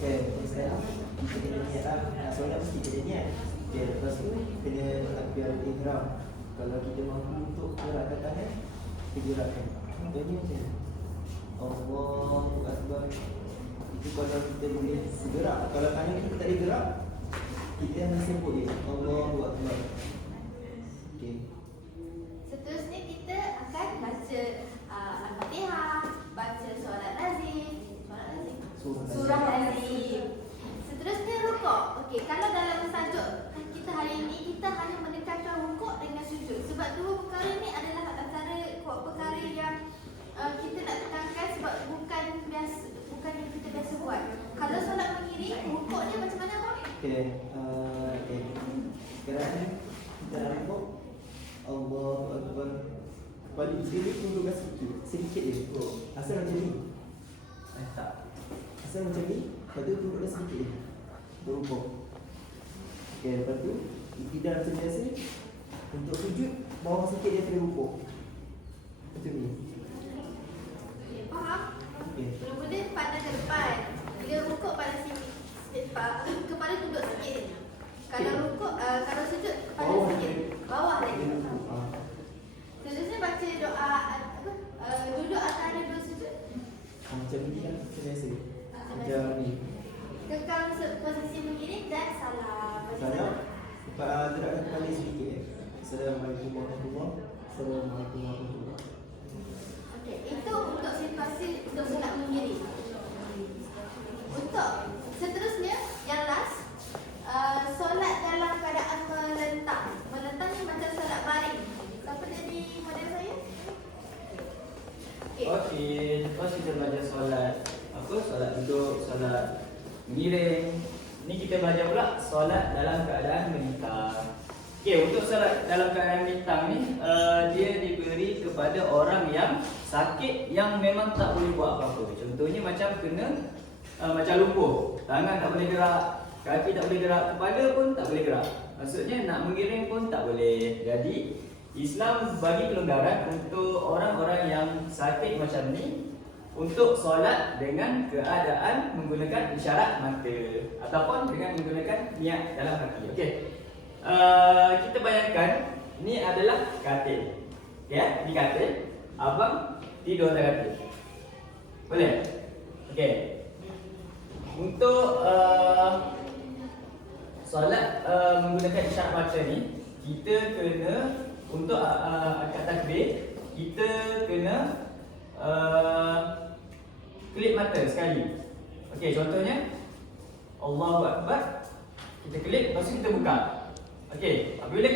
Okay, sekarang kita kena niat lah. Nak solat mesti kena niat. Okay, lepas tu kena takbir ihram. Kalau kita mampu untuk gerakkan tangan, kita gerakkan. Contohnya macam ni. Allahu Akbar. Itu kalau kita boleh gerak. Kalau tangan kita tak boleh gerak, kita hanya sebut je Allahu Akbar. Okay. Seterusnya kita akan baca Al-Fatihah, baca solat lazim, surah lazim. Seterusnya rukuk. Okey, kalau dalam tajuk kita hari ini, kita hanya mendekatkan rukuk dengan sujud. Sebab dua perkara ini adalah antara perkara yang kita nak tekankan sebab bukan yang kita biasa buat. Kalau solat mengiring, rukuknya macam mana, Bang? Okay. Sekarang ni kita nak rukuk. Allahu Akbar. Paling sedikit tundukkan sedikit je. Asal macam ni. Tak. Asal macam ni. Lepas tu tundukkan sedikit je. Berrukuk. Okay, lepas tu tidak macam biasa. Untuk sujud, bawah sikit daripada rukuk. Macam ni. Okay, faham? Okay. Mula-mula pandang ke depan. Bila rukuk pada sini, kepala tunduk sikit. Kalau rukuk, kalau sujud kepala sikit. Bawah lagi. Seterusnya baca doa duduk antara dua sujud. Macam ni kan, macam biasa. Macam ni. Kekal posisi mengiring dan salam. Salam. Gerakkan kepala sedikit. Assalamualaikum warahmatullahi wabarakatuh. Assalamualaikum warahmatullahi wabarakatuh. Okey, itu untuk situasi untuk solat mengiring. Untuk seterusnya yang last, solat dalam keadaan melentang. Melentang ni macam solat baring. Siapa jadi model saya? Okey, lepas kita belajar solat solat duduk, solat mengiring. Ni kita belajar pula solat dalam keadaan melintang. Okey, untuk solat dalam keadaan melintang ni dia diberi kepada orang yang sakit yang memang tak boleh buat apa-apa. Contohnya macam kena macam lumpuh, tangan tak boleh gerak, kaki tak boleh gerak, kepala pun tak boleh gerak. Maksudnya nak mengiring pun tak boleh. Jadi Islam bagi kelonggaran untuk orang-orang yang sakit macam ni untuk solat dengan keadaan menggunakan isyarat mata ataupun dengan menggunakan niat dalam hati. Okey. Kita bayangkan ni adalah katil. Ya, ni katil. Abang tidur atas katil. Boleh? Okey. Untuk solat menggunakan isyarat mata ni, kita kena untuk akad takbir, kita kena kelip mata sekali. Okey, contohnya Allahu Akbar. Kita kelip, lepas tu kita buka. Okey, apabila